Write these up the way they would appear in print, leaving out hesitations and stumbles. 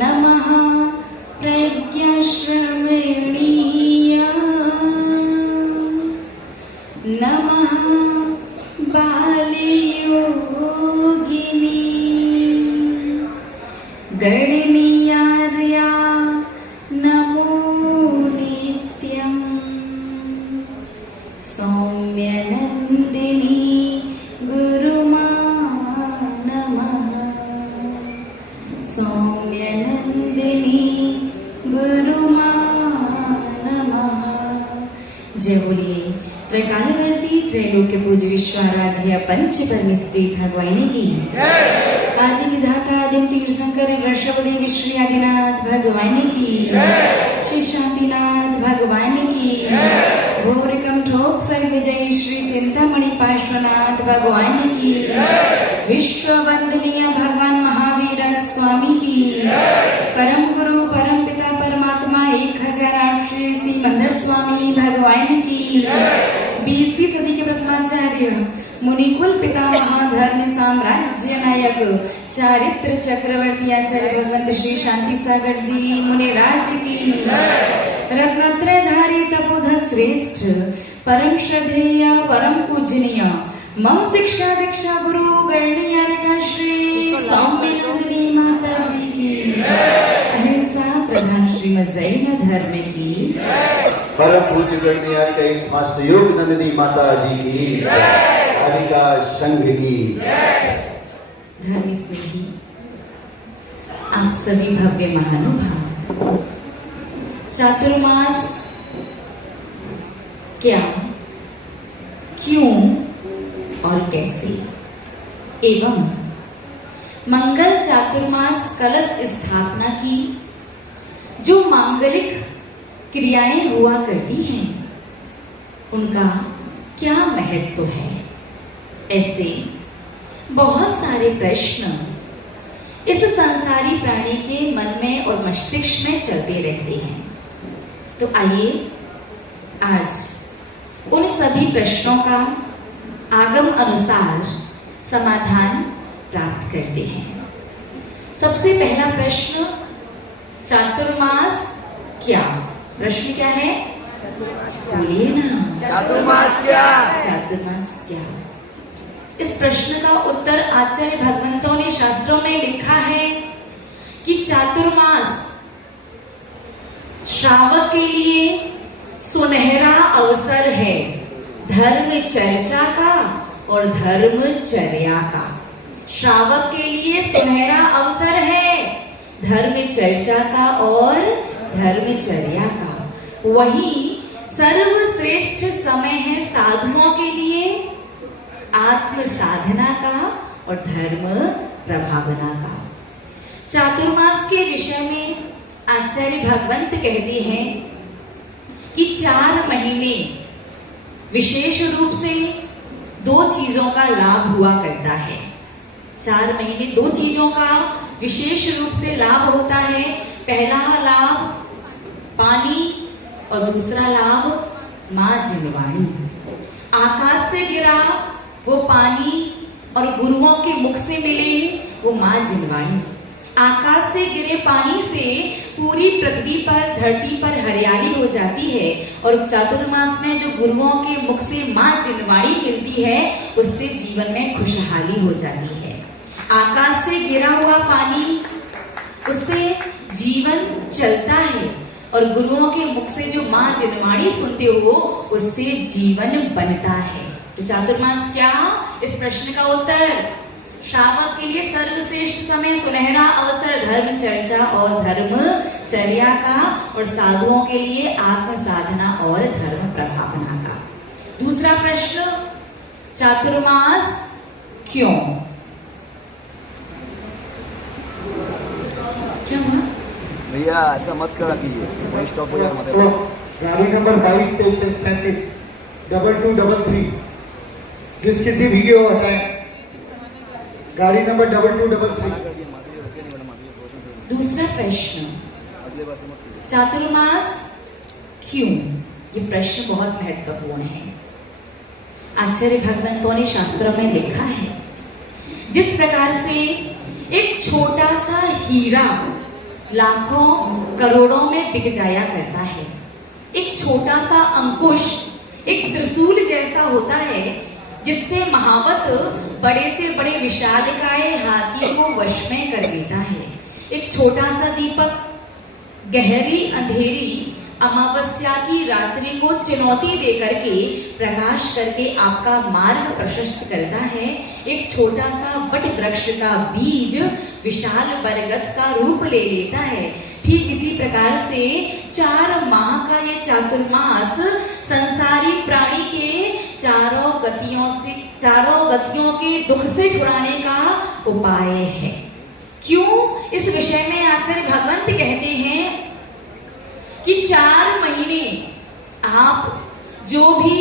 नमः प्रज्ञाश्रवणीय नमः बालयोगिनी गणनीयार्या नमो नित्यं सौम्यनन्दिनी गुरुमा नमः सौम्यनन्दिनी गुरुमा नमः। जय बोलिए त्रैकालवर्ती त्रैलोक्य पूज्य विश्वाराध्य पंच परमेष्ठी भगवानी की आदि विधाता आदिम तीर्थंकर वृषभदेव श्री आदिनाथ भगवानी की श्री शांतिनाथ भगवानी की घोरकम ठोक सर विजय श्री चिंतामणि पार्श्वनाथ भगवानी की विश्व वंदनीय भगवान महावीर स्वामी की परम गुरु परम पिता परमात्मा 1008 श्री सिमंदर स्वामी भगवान की 20वीं सदी के प्रथमाचार्य मुनिकुल पिता महाधर्म साम्राज्य नायक चारित्र चक्रवर्ती आचार्य भगवंत श्री शांति सागर जी मुनिराज की रत्नत्रयधारी तपोधन श्रेष्ठ परम श्रद्धेय परम पूजनीय मम शिक्षा दीक्षा गुरु गणनीय श्री सौम्यनंदिनी माता जी की अहिंसा प्रधान श्रीमद जैन धर्म की परम पूज्य गणनीय मास्टर योग नंदिनी माता जी की कालिका संघ की धर्म स्नेही आप सभी भव्य महानुभाव चातुर्मास क्या, क्यों और कैसे एवं मंगल चातुर्मास कलश स्थापना की जो मांगलिक क्रियाएं हुआ करती हैं उनका क्या महत्व है। ऐसे बहुत सारे प्रश्न इस संसारी प्राणी के मन में और मस्तिष्क में चलते रहते हैं। तो आइए आज उन सभी प्रश्नों का आगम अनुसार समाधान प्राप्त करते हैं। सबसे पहला प्रश्न चातुर्मास क्या। प्रश्न क्या है बोलिए ना, चातुर्मास क्या। चातुर्मास क्या। इस प्रश्न का उत्तर आचार्य भगवंतों ने शास्त्रों में लिखा है कि चातुर्मास श्रावक के लिए सुनहरा अवसर है धर्म चर्चा का और धर्मचर्या का। श्रावक के लिए सुनहरा अवसर है धर्म चर्चा का और धर्मचर्या का। वही सर्वश्रेष्ठ समय है साधुओं के लिए आत्म साधना का और धर्म प्रभावना का। चातुर्मास के विषय में आचार्य भगवंत कहते हैं कि 4 महीने विशेष रूप से 2 चीजों का लाभ हुआ करता है। 4 महीने 2 चीजों का विशेष रूप से लाभ होता है। पहला लाभ पानी और दूसरा लाभ मां जिनवाणी। आकाश से गिरा वो पानी और गुरुओं के मुख से मिले वो मां जिनवाणी। आकाश से गिरे पानी से पूरी पृथ्वी पर धरती पर हरियाली हो जाती है और चातुर्मास में जो गुरुओं के मुख से मां जिनवाणी मिलती है उससे जीवन में खुशहाली हो जाती है। आकाश से गिरा हुआ पानी उससे जीवन चलता है और गुरुओं के मुख से जो मां जिनवाणी सुनते हो उससे जीवन बनता है। तो चातुर्मास क्या, इस प्रश्न का उत्तर श्रावक के लिए सर्वश्रेष्ठ समय सुनहरा अवसर धर्म चर्चा और धर्मचर्या का और साधुओं के लिए आत्म साधना और धर्म प्रभावना का। दूसरा प्रश्न चातुर्मास क्यों। क्या हुआ भैया, ऐसा मत करा कीजिए, वही स्टॉप हो जाएगा। गाड़ी नंबर 2233 2233 जिस किसी भी को हटाए। गाड़ी नंबर 2233। दूसरा प्रश्न चातुर्मास क्यों, ये प्रश्न बहुत महत्वपूर्ण है। आचार्य भगवंतों ने शास्त्रों में लिखा है, जिस प्रकार से एक छोटा सा हीरा लाखों करोड़ों में बिक जाया करता है, एक छोटा सा अंकुश एक त्रिशूल जैसा होता है जिससे महावत बड़े से बड़े विशालकाय हाथी को वश में कर देता है। एक छोटा सा दीपक गहरी अंधेरी अमावस्या की रात्रि को चुनौती देकर के प्रकाश करके आपका मार्ग प्रशस्त करता है। एक छोटा सा वट वृक्ष का बीज विशाल बरगद का रूप ले लेता है। ठीक इसी प्रकार से 4 माह का ये चातुर्मास संसारी प्राणी के चारों गतियों के दुख से छुड़ाने का उपाय है। क्यों? इस विषय में आचार्य भगवंत कहते हैं कि 4 महीने आप जो भी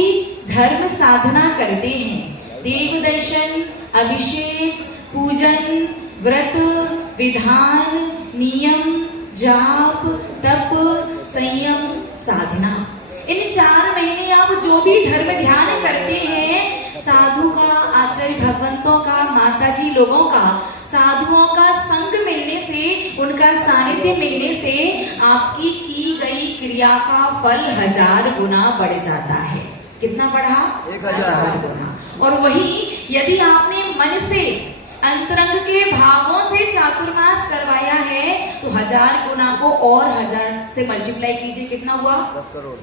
धर्म साधना करते हैं, देव दर्शन, अभिषेक, पूजन, व्रत, विधान, नियम, जाप, तप, संयम, साधना, इन 4 महीने आप जो भी धर्म ध्यान करते हैं, साधु का, आचार्य भगवंतों का, माताजी लोगों का, साधुओं का संग मिलने से, उनका सानिध्य मिलने से आपकी की गई क्रिया का फल 1000 गुना बढ़ जाता है। कितना बढ़ा? 1000 गुना। और वही यदि आपने मन से अंतरंग के भावों से चातुर्मास करवाया है तो 1000 गुना को और 1000 से मल्टीप्लाई कीजिए, कितना हुआ? 10 करोड़,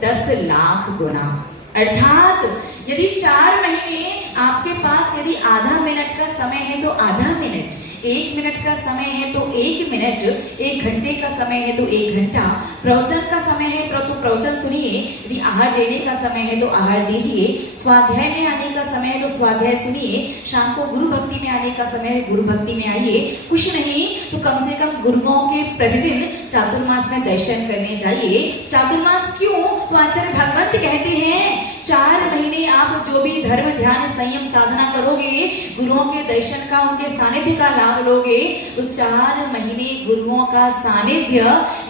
10 लाख गुना। अर्थात यदि 4 महीने आपके पास यदि आधा मिनट का समय है तो आधा मिनट, 1 मिनट का समय है तो 1 मिनट, 1 घंटे का समय है तो 1 घंटा, प्रवचन का समय है तो प्रवचन सुनिए, यदि आहार देने का समय है तो आहार दीजिए, स्वाध्याय में आने का समय है तो स्वाध्याय सुनिए, शाम को गुरु भक्ति में आने का समय है गुरु भक्ति में आइए, कुछ नहीं तो कम से कम गुरुओं के प्रतिदिन चातुर्मास में दर्शन करने जाइए। चातुर्मास क्यों? तो आचार्य भगवंत कहते हैं 4 महीने आप जो भी धर्म ध्यान संयम साधना करोगे, गुरुओं के दर्शन का, उनके सानिध्य का लाभ लोगे, तो 4 महीने गुरुओं का सानिध्य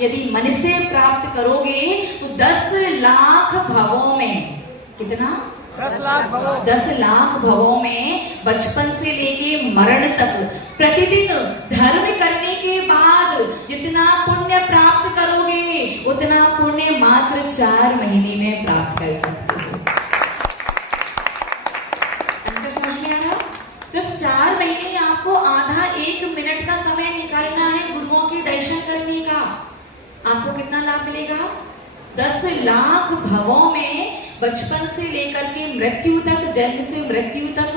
यदि मन से प्राप्त करोगे तो 10 लाख भवों में, कितना? 10 लाख भवों, 10 लाख भवों में बचपन से लेके मरण तक प्रतिदिन धर्म करने के बाद जितना पुण्य प्राप्त करोगे उतना पुण्य मात्र 4 महीने में प्राप्त कर सकते हो। समझ में आया? सिर्फ 4 महीने आपको आधा 1 मिनट का समय निकालना है गुरुओं के दर्शन करने का। आपको कितना लाभ मिलेगा? 10 लाख भवों में बचपन से लेकर के मृत्यु तक, जन्म से मृत्यु तक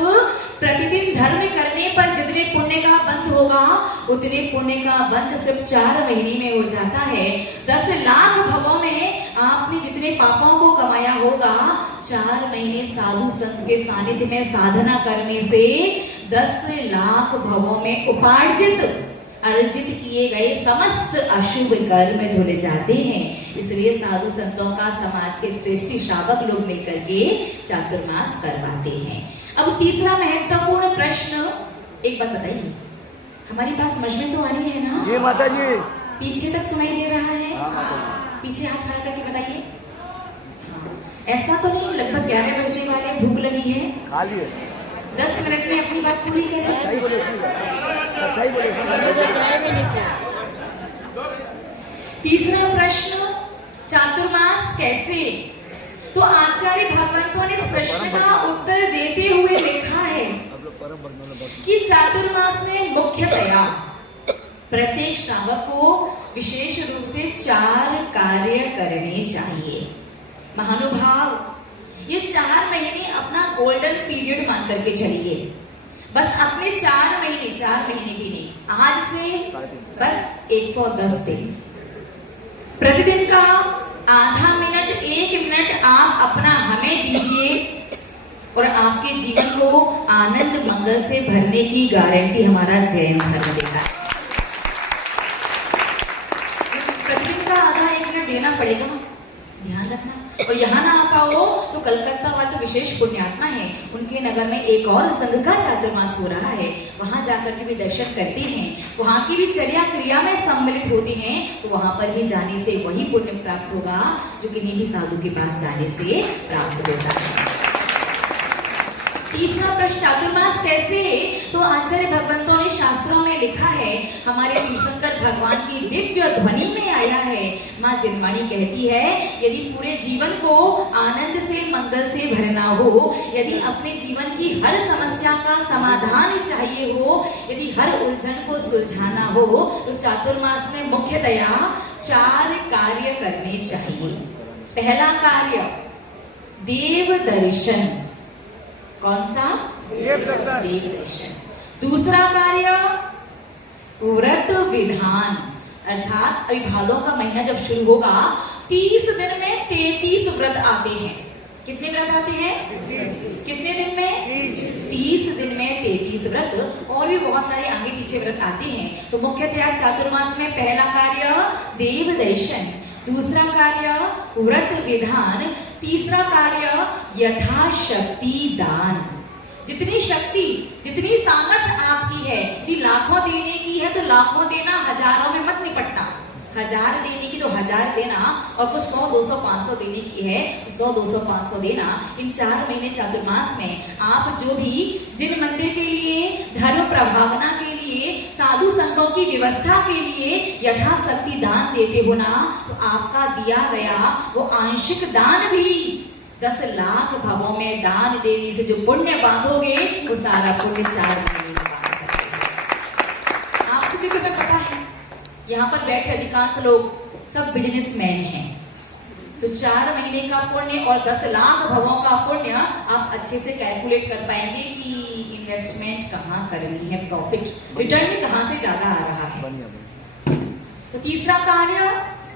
प्रतिदिन धर्म करने पर जितने पुण्य का बंध होगा उतने पुण्य का बंध सिर्फ 4 महीने में हो जाता है। 10 लाख भवों में आपने जितने पापों को कमाया होगा 4 महीने साधु संत के सानिध्य में साधना करने से 10 लाख भवों में उपार्जित अर्जित किए गए समस्त अशुभ कर्म धुल जाते हैं। इसलिए साधु संतों का समाज के श्रेष्ठ श्रावक लोग मिलकर के चातुर्मास करवाते हैं। अब तीसरा महत्वपूर्ण प्रश्न, एक बात बताइए, हमारी बात समझ में तो आ रही है ना? ये माता जी पीछे तक सुनाई दे रहा है? हाँ माता जी। पीछे हाथ खड़ा करके बताइए। ऐसा तो नहीं लगभग 11 बजने वाले, भूख लगी है, खा लिए, 10 मिनट में अपनी बात पूरी करें। सच्चाई बोले, सच्चाई बोले। तीसरा प्रश्न, चातुर्मास कैसे? तो आचार्य भगवंतों ने इस प्रश्न का उत्तर देते हुए लिखा है कि चातुर्मास में मुख्यतया प्रत्येक श्रावक को विशेष रूप से 4 कार्य करने चाहिए। महानुभाव, ये 4 महीने अपना गोल्डन पीरियड मान करके चलिए। बस अपने 4 महीने भी नहीं, आज से बस 110 दिन, प्रतिदिन का आधा मिनट, 1 मिनट आप अपना हमें दीजिए और आपके जीवन को आनंद मंगल से भरने की गारंटी हमारा जैन धर्म देता है। प्रतिदिन का आधा 1 मिनट देना पड़ेगा, ध्यान रखना। और यहाँ ना आ पाओ तो कलकत्ता वाले तो विशेष पुण्यात्मा है, उनके नगर में एक और संघ का चातुर्मास हो रहा है, वहां जाकर के भी दर्शन करते हैं, वहां की भी चर्या क्रिया में सम्मिलित होते हैं, तो वहां पर ही जाने से वही पुण्य प्राप्त होगा जो किन्हीं भी साधु के पास जाने से प्राप्त होता है। तीसरा प्रश्न, चातुर्मास कैसे? तो आचार्य भगवंतों ने शास्त्रों में लिखा है, हमारे तीर्थंकर भगवान की दिव्य ध्वनि में आया है। माँ जिनवाणी कहती है, यदि पूरे जीवन को आनंद से मंगल से भरना हो, यदि अपने जीवन की हर समस्या का समाधान चाहिए हो, यदि हर उलझन को सुलझाना हो, तो चातुर्मास में मुख्यतया 4 कार्य करने चाहिए। पहला कार्य देव दर्शन। कौन सा? देव दर्शन। दूसरा कार्य व्रत विधान, अर्थात अभी भादों का महीना जब शुरू होगा, 30 दिन में 33 व्रत आते हैं। कितने व्रत आते हैं? कितने दिन में? 30 दिन में 33 व्रत, और भी बहुत सारे आगे पीछे व्रत आते हैं। तो मुख्यतया चातुर्मास में पहला कार्य देव दर्शन, दूसरा कार्य व्रत विधान, तीसरा कार्य यथाशक्ति दान। जितनी शक्ति, जितनी सामर्थ्य आपकी है, यदि लाखों देने की है तो लाखों देना, हजारों में मत निपटना। 1000 देने की तो 1000 देना, और कुछ 100, 200, 500 देने की है 100, 200, 500 देना। इन 4 महीने चातुर्मास में आप जो भी जिन मंदिर के लिए, धर्म प्रभावना के लिए, साधु संतों की व्यवस्था के लिए यथाशक्ति दान देते हो ना, तो आपका दिया गया वो आंशिक दान भी 10 लाख भवों में दान देने से जो पुण्य बांधोगे, वो सारा पुण्य 4 महीने में बांध सकते। आपको भी तुम्हें पता है, यहाँ पर बैठे अधिकांश लोग सब बिजनेसमैन हैं, तो 4 महीने का पुण्य और 10 लाख भवों का पुण्य आप अच्छे से कैलकुलेट कर पाएंगे कि इन्वेस्टमेंट कहाँ करनी है, प्रॉफिट रिटर्न कहाँ से ज्यादा आ रहा है। तो तीसरा कार्य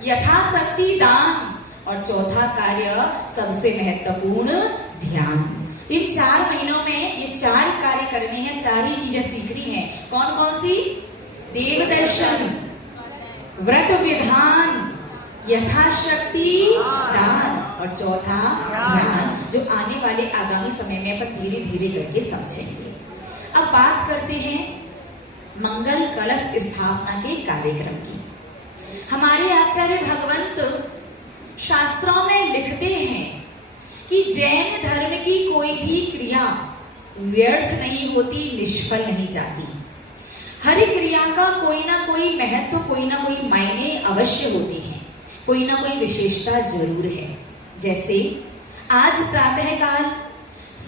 यथाशक्ति दान, और चौथा कार्य सबसे महत्वपूर्ण ध्यान। इन 4 महीनों में ये 4 कार्य करने हैं, 4 ही चीजें सीखनी है। कौन कौन सी? देव दर्शन, व्रत विधान, यथाशक्ति दान, और चौथा ध्यान, जो आने वाले आगामी समय में अपन धीरे धीरे करके समझेंगे। अब बात करते हैं मंगल कलश स्थापना के कार्यक्रम की। हमारे आचार्य भगवंत शास्त्रों में लिखते हैं कि जैन धर्म की कोई भी क्रिया व्यर्थ नहीं होती, निष्फल नहीं जाती। हर क्रिया का कोई ना कोई महत्व, कोई ना कोई मायने अवश्य होते हैं, कोई ना कोई विशेषता जरूर है। जैसे आज प्रातःकाल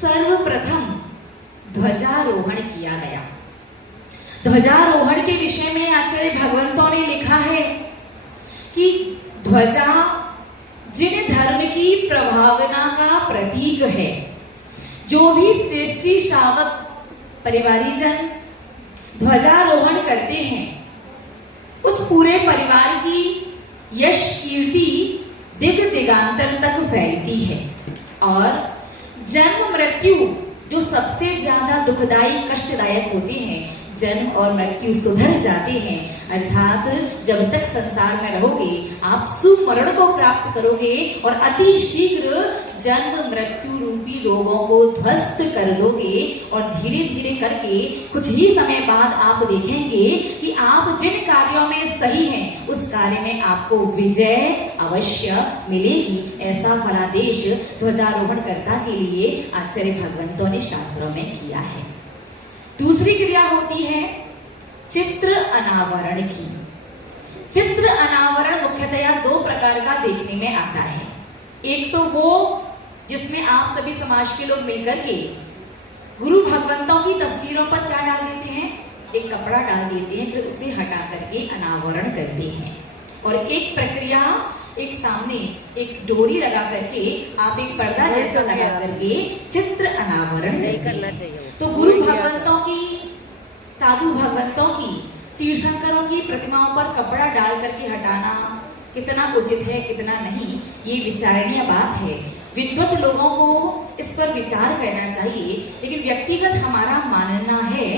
सर्वप्रथम ध्वजारोहण किया गया। ध्वजारोहण के विषय में आचार्य भगवंतों ने लिखा है कि ध्वजा जिन धर्म की प्रभावना का प्रतीक है, जो भी श्रेष्ठी श्रावक परिवारीजन ध्वजारोहण करते हैं, उस पूरे परिवार की यश कीर्ति दिग दिगांतर तक फैलती है। और जन्म मृत्यु जो सबसे ज्यादा दुखदाई कष्टदायक होते हैं, जन्म और मृत्यु सुधर जाते हैं। अर्थात जब तक संसार में रहोगे आप सुमरण को प्राप्त करोगे और अति शीघ्र जन्म मृत्यु रूपी रोगों को ध्वस्त कर दोगे, और धीरे धीरे करके कुछ ही समय बाद आप देखेंगे कि आप जिन कार्यों में सही हैं, उस कार्य में आपको विजय अवश्य मिलेगी। ऐसा फलादेश ध्वजारोहण कर्ता के लिए आचार्य भगवंतों ने शास्त्रों में किया है। दूसरी क्रिया होती है चित्र अनावरण की। चित्र अनावरण मुख्यतया 2 प्रकार का देखने में आता है। एक तो वो जिसमें आप सभी समाज के लोग मिलकर के गुरु भगवंतों की तस्वीरों पर क्या डाल देते हैं, एक कपड़ा डाल देते हैं, फिर उसे हटा करके अनावरण करते हैं। और एक प्रक्रिया, एक सामने एक डोरी लगा करके आप एक पर्दा जैसा लगा करके चित्र अनावरण नहीं करना चाहिए। तो गुरु भगवंतों की, साधु भगवंतों की, तीर्थंकरों की प्रतिमाओं पर कपड़ा डाल करके हटाना कितना उचित है कितना नहीं, ये विचारणीय बात है। विद्वत लोगों को इस पर विचार करना चाहिए। लेकिन व्यक्तिगत हमारा मानना है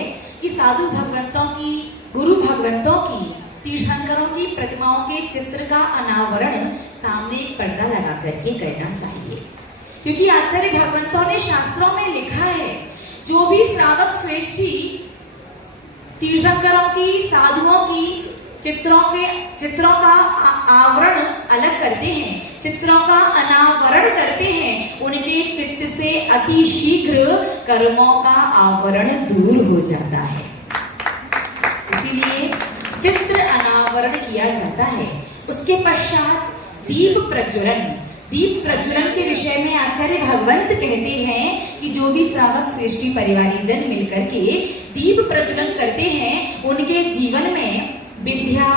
कि साधु भगवंतों की, गुरु भगवंतों की, तीर्थंकरों की प्रतिमाओं के चित्र का अनावरण सामने एक पर्दा लगा करके करना चाहिए। क्योंकि आचार्य भगवंतों ने शास्त्रों में लिखा है, जो भी श्रावक श्रेष्ठी तीर्थंकरों की, साधुओं की चित्रों का आवरण अलग करते हैं, चित्रों का अनावरण करते हैं, उनके चित्त से अति शीघ्र कर्मों का आवरण दूर हो जाता है। इसीलिए चित्र अनावरण किया जाता है। उसके पश्चात दीप प्रज्वलन के विषय में आचार्य भगवंत कहते हैं कि जो भी श्रावक श्रेष्ठी परिवारीजन मिलकर के दीप प्रज्वलन करते हैं, उनके जीवन में विद्या,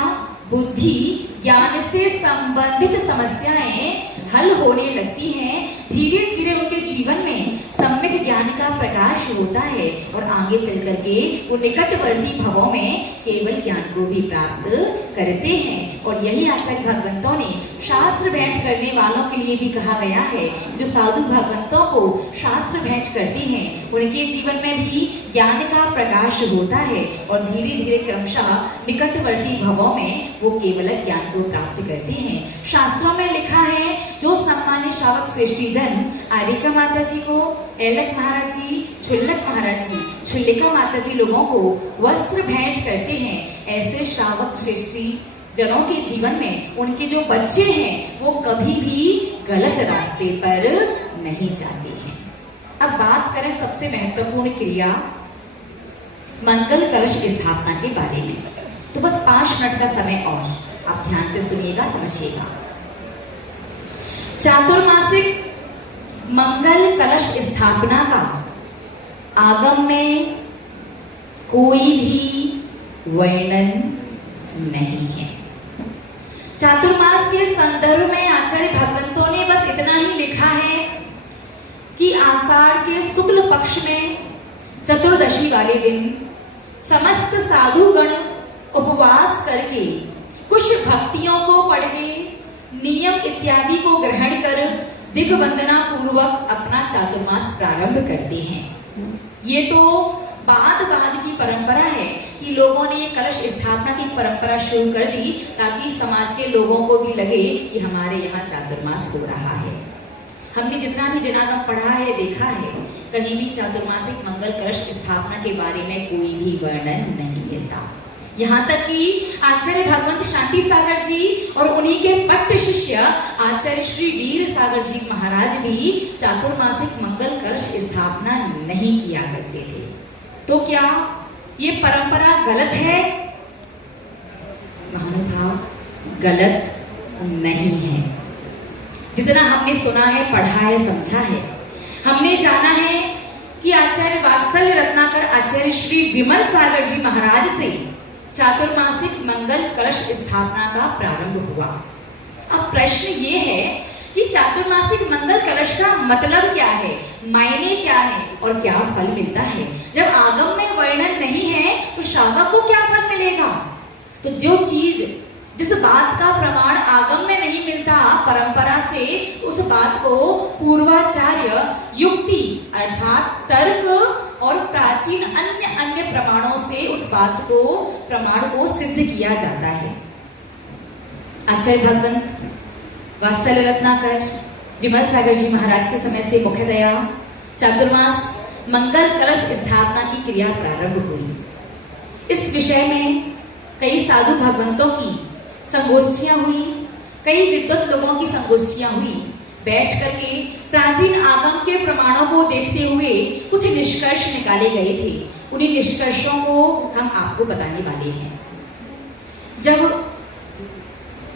बुद्धि, ज्ञान से संबंधित समस्याएं हल होने लगती हैं। धीरे धीरे उनके जीवन में सम्यक ज्ञान का प्रकाश होता है और आगे चल करके वो निकटवर्ती भवों में केवल ज्ञान को भी प्राप्त करते हैं। और यही आचार्य भगवंतों ने शास्त्र भेंट करने वालों के लिए भी कहा गया है। जो साधु भगवंतों को शास्त्र भेंट करते हैं, उनके जीवन में भी ज्ञान का प्रकाश होता है और धीरे धीरे क्रमशः निकटवर्ती भवों में वो केवल ज्ञान को प्राप्त करते हैं। शास्त्रों में लिखा है, जो सम्मान्य श्रावक श्रेष्ठी जन आरिका माता जी को, एलक महाराज जी, छुल्लक महाराज जी, छुल्लिका माता जी लोगों को वस्त्र भेंट करते हैं, ऐसे श्रावक श्रेष्ठी जनों के जीवन में उनके जो बच्चे हैं वो कभी भी गलत रास्ते पर नहीं जाते हैं। अब बात करें सबसे महत्वपूर्ण क्रिया मंगल कलश स्थापना के बारे में, तो बस 5 मिनट का समय और आप ध्यान से सुनिएगा, समझिएगा। चातुर्मासिक मंगल कलश स्थापना का आगम में कोई भी वर्णन नहीं है। चातुर्मास के संदर्भ में आचार्य भगवंतों ने बस इतना ही लिखा है कि आषाढ़ के शुक्ल पक्ष में चतुर्दशी वाले दिन समस्त साधुगण उपवास करके कुछ भक्तियों को पढ़ के नियम इत्यादि को ग्रहण कर दिग्वंदना पूर्वक अपना चातुर्मास प्रारंभ करते हैं। ये तो बाद की परंपरा है कि लोगों ने ये कलश स्थापना की परंपरा शुरू कर दी ताकि समाज के लोगों को भी लगे कि हमारे यहाँ चातुर्मास हो रहा है। हमने जितना भी जनागम पढ़ा है, देखा है, कहीं भी चातुर्मासिक मंगल कलश स्थापना के बारे में कोई भी वर्णन नहीं मिलता। यहाँ तक कि आचार्य भगवंत शांति सागर जी और उन्हीं के पट्ट शिष्य आचार्य श्री वीर सागर जी महाराज भी चातुर्मासिक मंगल कलश स्थापना नहीं किया करते थे। तो क्या ये परंपरा गलत है? महानुभाव, गलत नहीं है। जितना हमने सुना है, पढ़ा है, समझा है, हमने जाना है कि आचार्य वात्सल्य रत्नाकर आचार्य श्री विमल सागर जी महाराज से चातुर्मासिक मंगल कलश स्थापना का प्रारंभ हुआ। अब प्रश्न ये है कि चातुर्मासिक मंगल कलश का मतलब क्या है, मायने क्या है और क्या फल मिलता है? जब आगम में वर्णन नहीं है तो श्रावक को क्या फल मिलेगा? तो जो चीज, जिस बात का प्रमाण आगम में नहीं मिलता परंपरा से, उस बात को पूर्वाचार्य युक्ति अर्थात तर्क और प्राचीन अन्य प्रमाणों से उस बात को, प्रमाण को सिद्ध किया जाता है। आचार्य भगवंत वात्सल्य रत्नाकर विमल सागर जी महाराज के समय से मुख्यतया चातुर्मास मंगल कलश स्थापना की क्रिया प्रारंभ हुई। इस विषय में कई साधु भगवंतों की संगोष्ठियां हुई, कई विद्वत लोगों की संगोष्ठियां हुई। बैठ करके प्राचीन आगम के प्रमाणों को देखते हुए कुछ निष्कर्ष निकाले गए थे। उन्हीं निष्कर्षों को हम आपको बताने वाले हैं। जब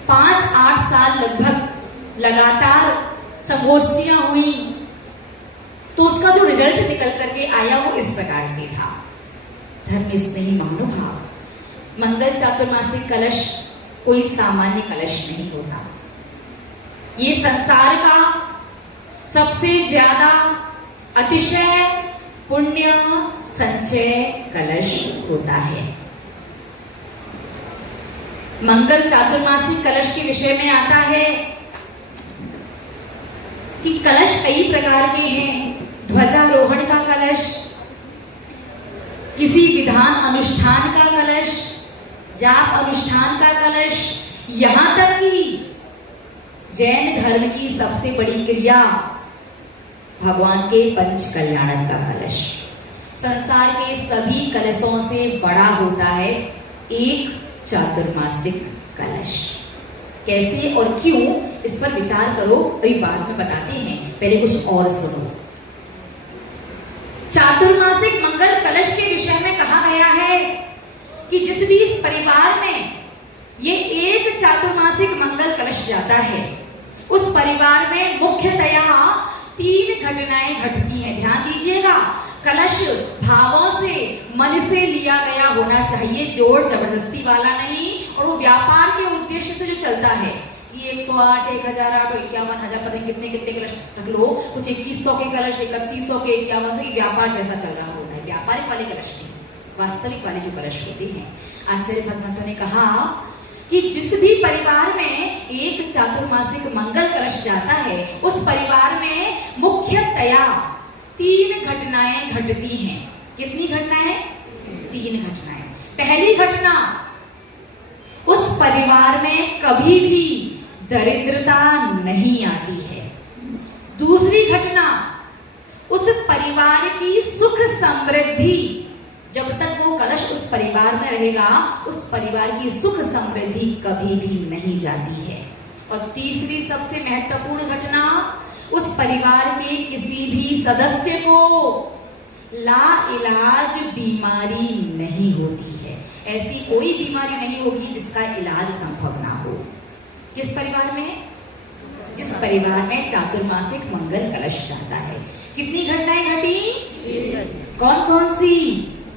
5-8 साल लगभग लगातार संगोष्ठियां हुई तो उसका जो रिजल्ट निकल करके आया वो इस प्रकार से था। धर्म स्नेही महानुभाव, मंगल चातुर्मासिक कलश कोई सामान्य कलश नहीं होता। ये संसार का सबसे ज्यादा अतिशय पुण्य संचय कलश होता है। मंगल चातुर्मासिक कलश के विषय में आता है कि कलश कई प्रकार के हैं। ध्वजारोहण का कलश, किसी विधान अनुष्ठान का कलश, जाप अनुष्ठान का कलश, यहां तक कि जैन धर्म की सबसे बड़ी क्रिया भगवान के पंच कल्याणक का कलश। संसार के सभी कलशों से बड़ा होता है एक चातुर्मासिक कलश। कैसे और क्यों, इस पर विचार करो, अभी बाद में बताते हैं, पहले कुछ और सुनो। चातुर्मासिक मंगल कलश के विषय में कहा गया है कि जिस भी परिवार में ये एक चातुर्मासिक मंगल कलश जाता है, उस परिवार में मुख्यतया 3 घटनाएं घटती हैं। ध्यान दीजिएगा, कलश भावों से, मन से लिया गया होना चाहिए, जोर जबरदस्ती वाला नहीं, और वो व्यापार के उद्देश्य से जो चलता है, ये 108, 1008, 51,000 पता नहीं कितने कितने कलश रख लो, कुछ 2100 के कलश, 3100 के, 5100 के, व्यापार जैसा चल रहा होता है। व्यापारिक वाले कलश नहीं, वास्तविक वाले जो कलश होते हैं। आचार्य भगवंतों ने कहा कि जिस भी परिवार में एक चातुर्मासिक मंगल कलश जाता है, उस परिवार में मुख्यतया 3 घटनाएं घटती हैं। कितनी घटनाएं? 3 घटनाएं। पहली घटना, उस परिवार में कभी भी दरिद्रता नहीं आती है। दूसरी घटना, उस परिवार की सुख समृद्धि, जब तक वो कलश उस परिवार में रहेगा, उस परिवार की सुख समृद्धि कभी भी नहीं जाती है। और तीसरी सबसे महत्वपूर्ण घटना, उस परिवार के किसी भी सदस्य को लाइलाज बीमारी नहीं होती है। ऐसी कोई बीमारी नहीं होगी जिसका इलाज संभव ना हो। किस परिवार में? जिस परिवार में चातुर्मासिक मंगल कलश जाता है। कितनी घटनाएं घटी? कौन कौन सी?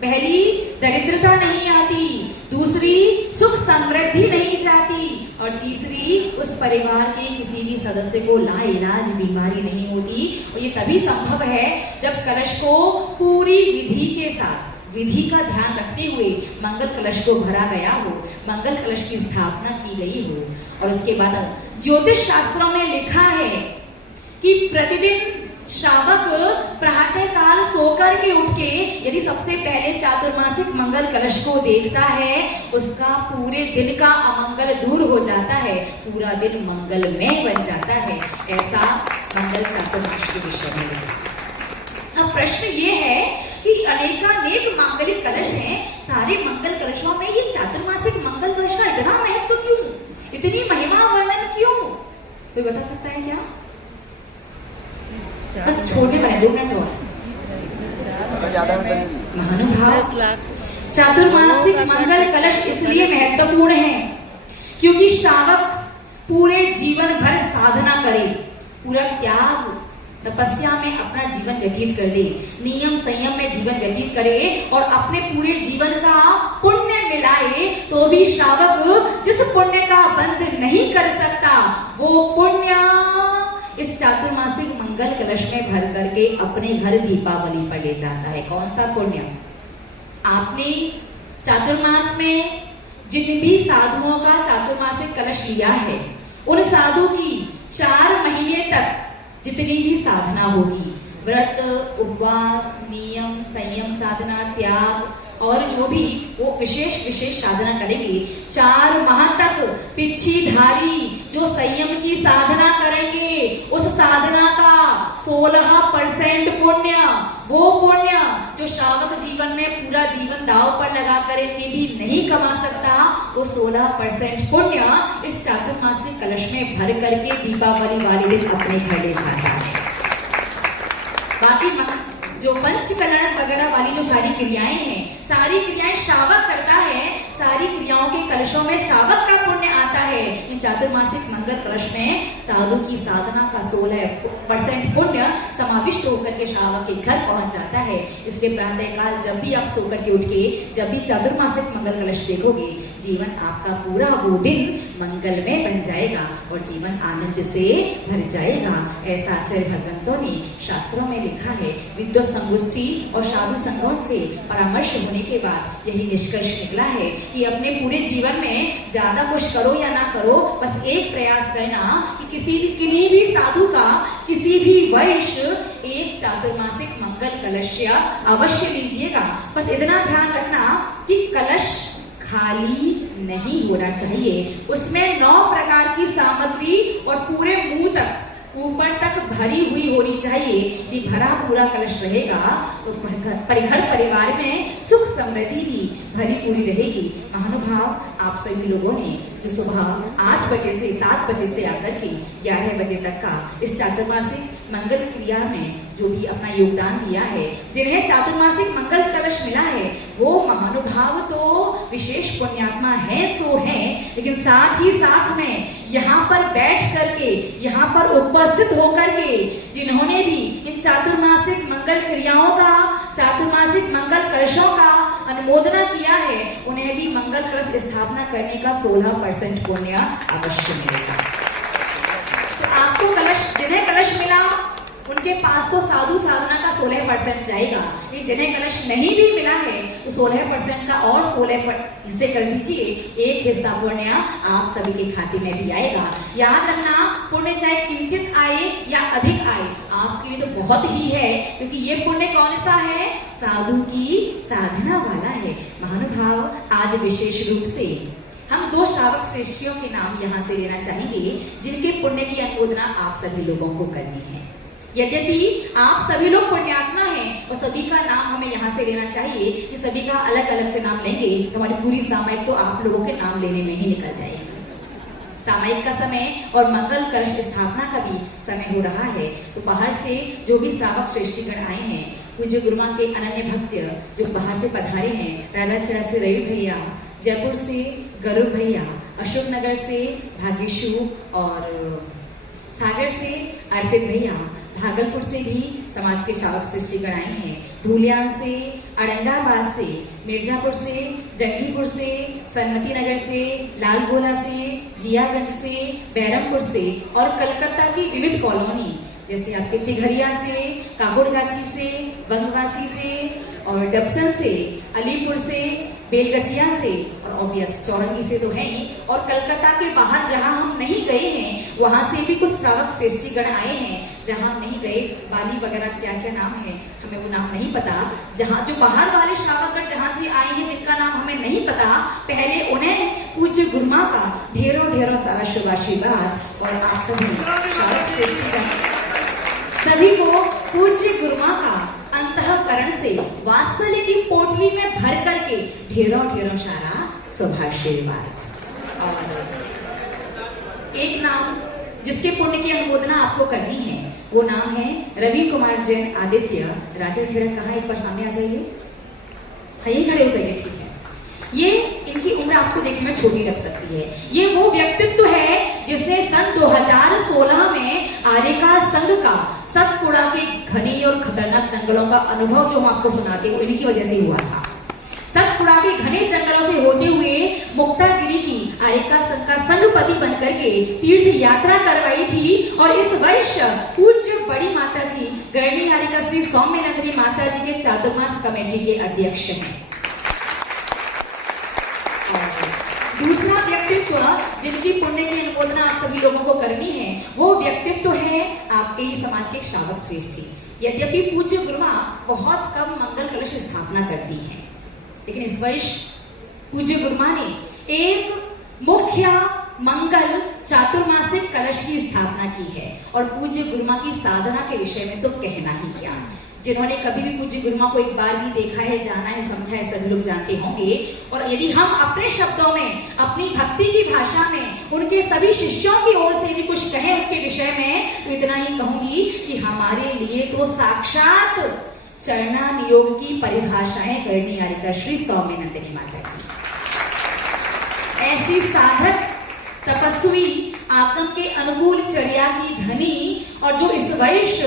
पहली, दरिद्रता नहीं आती, दूसरी, सुख समृद्धि नहीं जाती, और तीसरी, उस परिवार के किसी भी सदस्य को लाइलाज बीमारी नहीं होती। और ये तभी संभव है जब कलश को पूरी विधि के साथ, विधि का ध्यान रखते हुए मंगल कलश को भरा गया हो, मंगल कलश की स्थापना की गई हो। और उसके बाद ज्योतिष शास्त्रों में लिखा है कि प्रतिदिन श्रावक प्रातः काल सोकर के उठ के यदि सबसे पहले चातुर्मासिक मंगल कलश को देखता है, उसका पूरे दिन का अमंगल दूर हो जाता है, पूरा दिन मंगलमय बन जाता है। ऐसा मंगल चातुर्मास के विषय में लिखा। अब प्रश्न ये है कि अनेकानेक मांगलिक कलश हैं, सारे मंगल कलशों में ये चातुर्मासिक मंगल कलश का इतना महत्व क्यों, इतनी महिमा वर्णन क्यों? कोई बता सकता है क्या? बस छोड़ने वाले 2 मिनट और। महानुभाव, चातुर्मासिक मंगल कलश इसलिए महत्वपूर्ण है क्योंकि श्रावक पूरे जीवन भर साधना करे, पूरा त्याग तपस्या में अपना जीवन व्यतीत कर दे, नियम संयम में जीवन व्यतीत करे और अपने पूरे जीवन का पुण्य मिलाए, तो भी श्रावक जिस पुण्य का बंध नहीं कर सकता, वो पुण्य इस चातुर्मासिक मंगल कलश में भर करके अपने घर दीपावली पर ले जाता है। कौन सा पुण्य? आपने चातुर्मास में जिन भी साधुओं का चातुर्मासिक कलश लिया है, उन साधु की 4 महीने तक जितनी भी साधना होगी, व्रत, उपवास, नियम, संयम साधना, त्याग और जो भी वो विशेष साधना करेंगे, 4 माह तक पिछीधारी जो संयम की साधना करेंगे, उस साधना का 16% पुण्य, वो पुण्य जो श्रावक जीवन में पूरा जीवन दांव पर लगा करके भी नहीं कमा सकता, वो 16% पुण्य इस चातुर्मासिक कलश में भर करके दीपावली वाले दिन अपने घर ले जाता है। बाकी जो पंच कल्याण वगैरह वाली जो सारी क्रियाएं हैं, सारी क्रियाएं श्रावक करता है, सारी क्रियाओं के कलशों में श्रावक का पुण्य आता है। इन चातुर्मासिक मंगल कलश में साधु की साधना का 16% पुण्य समाविष्ट होकर के श्रावक के घर पहुंच जाता है। इसलिए प्रातः काल जब भी आप सोकर के उठ के जब भी चातुर्मासिक मंगल कलश देखोगे, जीवन आपका पूरा वो दिन मंगलमय बन जाएगा और जीवन आनंद से भर जाएगा। ऐसा आचार्य भगवंतों ने शास्त्रों में लिखा है। विद्वत संगोष्ठी और साधु संगों से परामर्श होने के बाद यही निष्कर्ष निकला है कि अपने पूरे जीवन में ज्यादा कुछ करो या ना करो, बस एक प्रयास करना कि किसी भी साधु का किसी भी वर्ष एक चातुर्मासिक मंगल कलश अवश्य लीजिएगा। बस इतना ध्यान रखना कि कलश खाली नहीं होना चाहिए, उसमें 9 प्रकार की सामग्री और पूरे मुंह तक ऊपर तक भरी हुई होनी चाहिए। यदि भरा पूरा कलश रहेगा तो घर परिवार में सुख समृद्धि भी भरी पूरी रहेगी। महानुभाव, आप सभी लोगों ने जो सुबह 8 बजे से 7 बजे से आकर के 11 बजे तक का इस चातुर्मासिक मंगल क्रिया में जो भी अपना योगदान दिया है, जिन्हें चातुर्मासिक मंगल कलश मिला है, वो महानुभाव तो विशेष पुण्यात्मा है सो है, लेकिन साथ ही साथ में यहाँ पर बैठ करके, यहाँ पर उपस्थित होकर के जिन्होंने भी इन चातुर्मासिक मंगल क्रियाओं का, चातुर्मासिक मंगल कलशों का अनुमोदना किया है, उन्हें भी मंगल कलश स्थापना करने का 16% पुण्य अवश्य मिलेगा। तो आपको कलश, जिन्हें कलश मिला उनके पास तो साधु साधना का 16% जाएगा, लेकिन जिन्हें कलश नहीं भी मिला है तो 16% का और 16 हिस्से कर दीजिए, एक हिस्सा पुण्य आप सभी के खाते में भी आएगा। याद रखना, पुण्य चाहे किंचित आए या अधिक आए, आपके लिए तो बहुत ही है, क्योंकि ये पुण्य कौन सा है? साधु की साधना वाला है। महानुभाव, आज विशेष रूप से हम 2 श्रावक श्रेष्ठियों के नाम यहाँ से लेना चाहेंगे, जिनके पुण्य की अनुमोदना आप सभी लोगों को करनी है। यद्यपि आप सभी लोग पुण्यात्मा हैं और सभी का नाम हमें यहाँ से लेना चाहिए, कि सभी का अलग अलग से नाम लेंगे तो हमारी पूरी सामायिक तो आप लोगों के नाम लेने में ही निकल जाएगी। सामायिक का समय और मंगल कलश स्थापना का भी समय हो रहा है, तो बाहर से जो भी श्रावक श्रेष्ठीगण आए हैं, पूज्य गुरुमा के अनन्य भक्त जो बाहर से पधारे हैं, राजाखेड़ा से रवि भैया, जयपुर से गरुड़ भैया, अशोकनगर से भाग्यशु और सागर से अर्पित भैया, भागलपुर से भी समाज के श्रावक श्रेष्ठीगण आए हैं, धूलियान से, औरंगाबाद से, मिर्जापुर से, जंगीपुर से, सन्मति नगर से, लालगोला से, जियागंज से, बैरमपुर से और कलकत्ता की विविध कॉलोनी जैसे आपके तिघरिया से, काकुड़गाछी से, बंगवासी से और डबसन से, अलीपुर से, बेलगछिया से और ऑब्वियस चौरंगी से तो है ही, और कलकत्ता के बाहर जहां हम नहीं गए हैं वहां से भी कुछ श्रावक श्रेष्ठीगण आए हैं, जहां हम नहीं गए, बाली वगैरह क्या क्या नाम है हमें वो नाम नहीं पता, जहां जो बाहर वाले श्रावकगण जहां से आए हैं जिनका नाम हमें नहीं पता, पहले उन्हें पूज्य गुरुमा का ढेरों ढेरों सारा शुभ आशीर्वाद और आप सभी श्रावक श्रेष्ठीगण सभी को पूज्य गुरुमा का अंतःकरण से वात्सल्य की पोटली में भर करके ढेरों ढेरों सारा शुभाशीर्वाद। और एक नाम जिसके पुण्य की अनुमोदना आपको करनी है, वो नाम है रवि कुमार जैन आदित्य, राजाखेड़ा। कहा, एक बार सामने आ जाइए, यही खड़े हो जाइए, ठीक है। ये इनकी उम्र आपको देखने में छोटी लग सकती है। ये वो व्यक्तित्व है जिसने सन 2016 में आर्यका संघ का सतपुड़ा के घने और खतरनाक जंगलों का अनुभव जो हम आपको सुनाते हैं, इनकी वजह से हुआ था। सतपुड़ा के घने जंगलों से होते हुए मुक्तागिरी की आर्यका संघ का संघपति बनकर के तीर्थ यात्रा करवाई थी, और इस वर्ष पूज्य बड़ी माता जी गरणी आर्यका श्री सौम्यनंदिनी माता जी के चातुर्मास कमेटी के अध्यक्ष हैं। दूसरा व्यक्तित्व जिनकी पुण्य की अनुमोदना आप सभी लोगों को करनी है, वो व्यक्तित्व है आपके ही समाज के श्रावक श्रेष्ठी। यद्यपि पूज्य गुरुमा बहुत कम मंगल कलश स्थापना करती हैं, लेकिन इस वर्ष पूज्य गुरुमा ने एक मुख्य मंगल चातुर्मासिक कलश की स्थापना की है, और पूज्य गुरुमा की साधना के विषय में तो कहना ही क्या। जिन्होंने कभी भी पूज्य गुरुमा को एक बार भी देखा है, जाना है, समझा है, सभी लोग जानते होंगे। और यदि हम अपने शब्दों में, अपनी भक्ति की भाषा में उनके सभी शिष्यों की ओर से यदि कुछ कहें उनके विषय में, तो इतना ही कहूंगी कि हमारे लिए तो साक्षात चरना नियोग की परिभाषाएं करनी आर्यका श्री सौम्यनंदिनी माता जी। ऐसी साधक, तपस्वी, आगम के अनुकूल चर्या की धनी, और जो इस वर्ष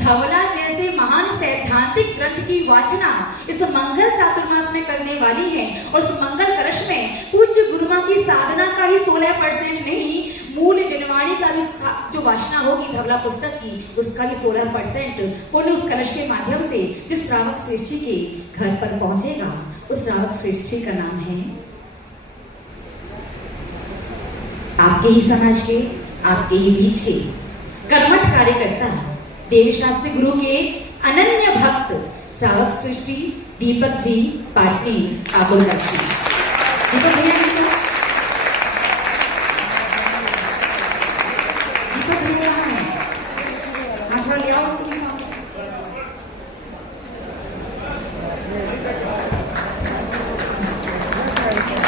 धवला जैसे महान सैद्धांतिक ग्रंथ की वाचना इस मंगल चातुर्मास में करने वाली है, और उस मंगल कलश में पूज्य गुरुमा की साधना का ही 16% नहीं, मूल जनवाणी का भी जो वाचना होगी धवला पुस्तक की, उसका भी 16% पुण्य उस कलश के माध्यम से जिस श्रावक श्रेष्ठी के घर पर पहुंचेगा, उस श्रावक श्रेष्ठी का नाम है आपके ही समाज के, आपके ही बीच के कर्मठ कार्यकर्ता, देवशास्त्री गुरु के अनन्य भक्त श्रावक श्रेष्ठी दीपक जी पाटनी काकुड़गाछी। दीपक भैया, दीपक भैया कहाँ है?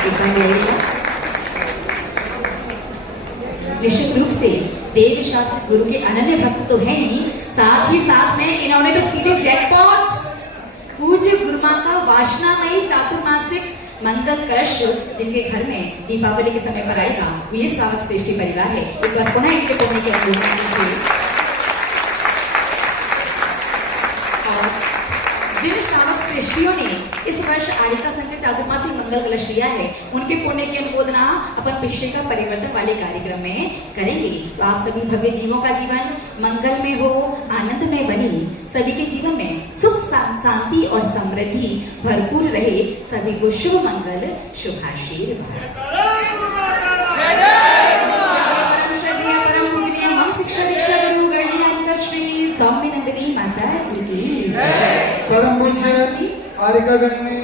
आशीर्वाद मिलेगा। निश्चित रूप से देव शास्त्र गुरु के अनन्य भक्त तो हैं ही, साथ ही साथ में इन्होंने तो सीधे जैकपॉट पूज्य गुरुमा का वासनामयी चातुर्मासिक मंगल कलश जिनके घर में दीपावली के समय पर आएगा, ये श्रावक श्रेष्ठी परिवार है। एक बार पुनः इनके पढ़ने की अनुरोध कीजिए। जिन श्रावक श्रेष्ठियों ने इस वर्ष आरिका संघ चातुर्मासिक मंगल कलश लिया है, उनके पुण्य की अनुमोदना अपन पिछले का परिवर्तन वाले कार्यक्रम में करेंगे। तो आप सभी भव्य जीवों का जीवन मंगल में हो, आनंद में बनी, सभी के जीवन में सुख शांति और समृद्धि भरपूर रहे। सभी को शुभ मंगल, शुभाशीर्वाद। परम श्रद्धेय परम पूजनीय हम शिक्षा दीक्षा गुरु गणिका श्री सौम्य नंदिनी माता जी की जय। परम पूज्य आरिका गण में